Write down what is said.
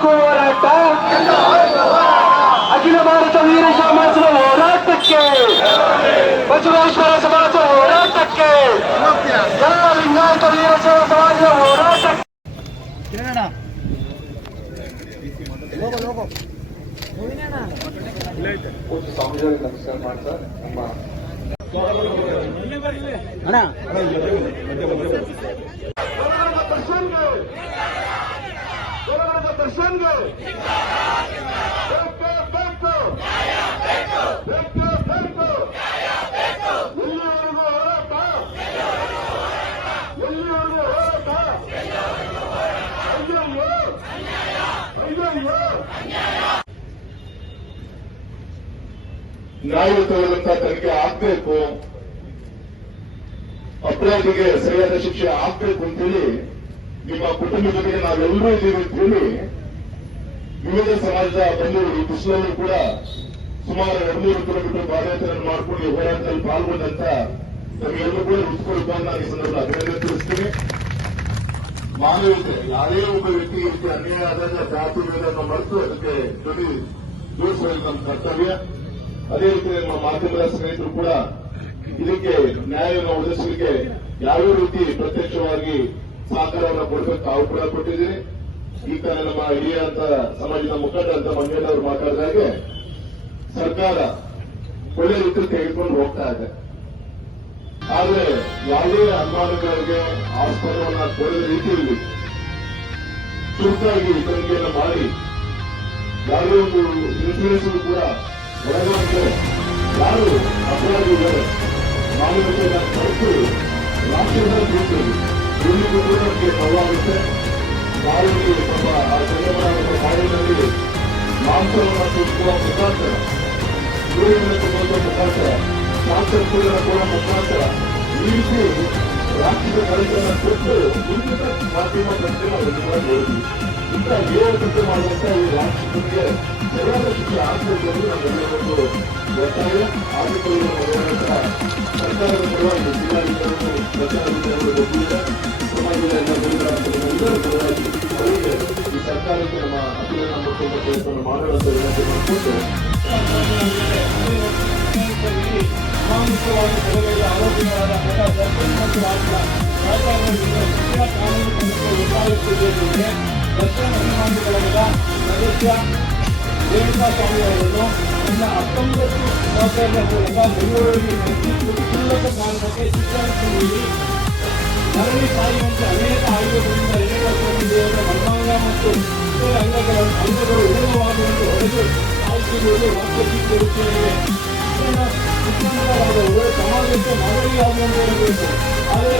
ಎಲ್ಲಿವರೆಗೂ ಹೋರಾಟ. ಅಖಿಲ ಭಾರತ ವೀರ ಸಮಾಜದ ಹೋರಾಟಕ್ಕೆ ಬಸವೇಶ್ವರ ಸಮಾಜ ಹೋರಾಟಕ್ಕೆ ಎಲ್ಲ ಲಿಂಗಾಯತ ವೀರ ಸಮಾಜದ ಹೋರಾಟಕ್ಕೆ. ನಮಸ್ಕಾರ ಮಾಡ್ತಾ ನಮ್ಮ ದರ್ಶನ್ಗೆ ಎಲ್ಲಿವರೆಗೂ ಹೋರಾಟ ಎಲ್ಲಿವರೆಗೂ ಹೋರಾಟ ತನಿಖೆ ಆಗ್ಬೇಕು ಅಪರಾಧಿಗೆ ಸರಿಯಾದ ಶಿಕ್ಷೆ ಆಗ್ಬೇಕು ಅಂತೇಳಿ ನಿಮ್ಮ ಕುಟುಂಬದೊಂದಿಗೆ ನಾವೆಲ್ಲರೂ ಇದ್ದೀವಿ ಅಂತ ವಿವಿಧ ಸಮಾಜದ ಬಂದು ಈ ಬಿಸಿಲಲ್ಲೂ ಕೂಡ ಸುಮಾರು ಎರಡು ಮೂರು ಕಿಲೋಮೀಟರ್ ಪಾದಯಾತ್ರೆಯನ್ನು ಮಾಡಿಕೊಂಡು ಹೋರಾಟದಲ್ಲಿ ಪಾಲ್ಗೊಂಡಂತ ನಮಗೆಲ್ಲರೂ ಕೂಡ ನಾನು ಈ ಸಂದರ್ಭ ಅಭಿನಂದನೆ ತಿಳಿಸ್ತೀನಿ. ಮಾನವೀಯತೆ ಯಾವುದೇ ಒಬ್ಬ ವ್ಯಕ್ತಿ ರೀತಿ ಅನ್ಯಾಯ ಆದಾಗ ಜಾತಿ ಭೇದವನ್ನು ಮರೆತು ಅದಕ್ಕೆ ಧ್ವನಿ ತೋರಿಸುವುದು ನಮ್ಮ ಕರ್ತವ್ಯ. ಅದೇ ರೀತಿ ನಮ್ಮ ಮಾಧ್ಯಮದ ಸ್ನೇಹಿತರು ಕೂಡ ಇದಕ್ಕೆ ನ್ಯಾಯವನ್ನು ಒದಗಿಸಲಿಕ್ಕೆ ಯಾವ ರೀತಿ ಪ್ರತ್ಯಕ್ಷವಾಗಿ ಸಹಕಾರವನ್ನು ಕೊಡಬೇಕು ತಾವು ಕೂಡ ಕೊಟ್ಟಿದ್ದೀರಿ. ಈ ತರ ನಮ್ಮ ಹಿರಿಯ ಅಂತ ಸಮಾಜದ ಮುಖಂಡ ಅಂತ ಮಂಜಣ್ಣ ಅವರು ಮಾತಾಡಿದ ಹಾಗೆ ಸರ್ಕಾರ ಒಳ್ಳೆ ರೀತಿ ತೆಗೆದುಕೊಂಡು ಹೋಗ್ತಾ ಇದೆ. ಆದರೆ ಯಾವುದೇ ಅನುಮಾನಗಳಿಗೆ ಆಸ್ಪದವನ್ನ ಕೊಡದ ರೀತಿಯಲ್ಲಿ ಚುರುಕಾಗಿ ವಿತರಣೆಯನ್ನು ಮಾಡಿ ಯಾವುದೇ ಒಂದು ಇನ್ಫ್ಲೂಯೆನ್ಸ್ ಕೂಡ ಒಳಗೊಂಡು ಯಾರು ಅಪರಾಧಿಗಳು ಮಾನವತೆಯನ್ನು ಕರೆಕ್ಟ್ ರಾಷ್ಟ್ರದ ಪ್ರೀತಿಯಲ್ಲಿ ಎಲ್ಲಿಗೂ ಕೂಡ ನಮಗೆ ನೋವಾಗುತ್ತೆ ಬಾಯಲ್ಲಿ ನಮ್ಮ ಆ ಸಂಗಮನ ಬಾಯಿನಲ್ಲಿ ಮಾಂಸವನ್ನು ಸುತ್ತುವ ಮುಖಾಂತರ ಗುರುವಿನ ತುಂಬುವ ಮುಖಾಂತರ ಶಾಂತಪೂರ್ಣ ಕೂಡ ಮುಖಾಂತರ, ಈ ರೀತಿ ರಾಷ್ಟ್ರದ ಕಳೆಗಳನ್ನು ಕೊಟ್ಟು ಮುಂದಿನ ಮಾಧ್ಯಮ ಪ್ರಶ್ನೆ ನಾವು ನೋಡಿದ್ವಿ. ಇಂಥ ಏಳು ಕೃತ್ಯ ಮಾಡುವಂತ ಈ ರಾಷ್ಟ್ರಕ್ಕೆ ಸರಿಯಾದ ಶಿಕ್ಷೆ ಆಗಬೇಕು ಎಂದು ನಮ್ಮೆಲ್ಲರೊಂದು ಒತ್ತಾಯ ಆರ್ಥಿಕ ಸರ್ಕಾರದ ಪರವಾಗಿ ಜಿಲ್ಲಾಧಿಕಾರಿಗಳು ಪ್ರಚಾರಾಧಿಕಾರಿಗಳು ಗೊತ್ತಿಲ್ಲ ಸಮಾಜದ ಎಲ್ಲ ಗುರುಗಳಾಗ್ತದೆ ಪರವಾಗಿ ಅವರಿಗೆ ಈ ಸರ್ಕಾರಕ್ಕೆ ಸ್ವಾಮಿ ಅವರನ್ನು ನನ್ನ ಹತ್ತೊಂಬತ್ತು ಮೂವತ್ತೆರಡರ ಮೂಲಕ ಬೆಂಗಳೂರಿಗೆ ನಡೆಸಿ ಕ್ಷುಲ್ಲಕ ಕಾರಣಕ್ಕೆ ಶಿಕ್ಷಣ ನೀಡಿ ಮರಳಿ ಸಾಯುವಂತೆ ಅನೇಕ ಆಯುಧಗಳಿಂದ ರೇಣುಕಾ ಸ್ವಾಮಿ ದೇವರ ಮರ್ಮಾಂಗ ಮತ್ತು ಇತರ ಅಂಗಗಳ ಅಂಗಗಳು ಉಳಿದವಾಗುವಂತೆ ಹೊಡೆದು ಸಾಯಿಸುವುದು ವಾಕ್ಯಕ್ಕೆ ಕೊಡುತ್ತೇವೆ ಶಿಕ್ಷಣ ಶಿಕ್ಷಣವಾದವರು ಸಮಾಜಕ್ಕೆ ಮಾದರಿಯಾಗುವಂತೆ ಇರಬೇಕು ಆದರೆ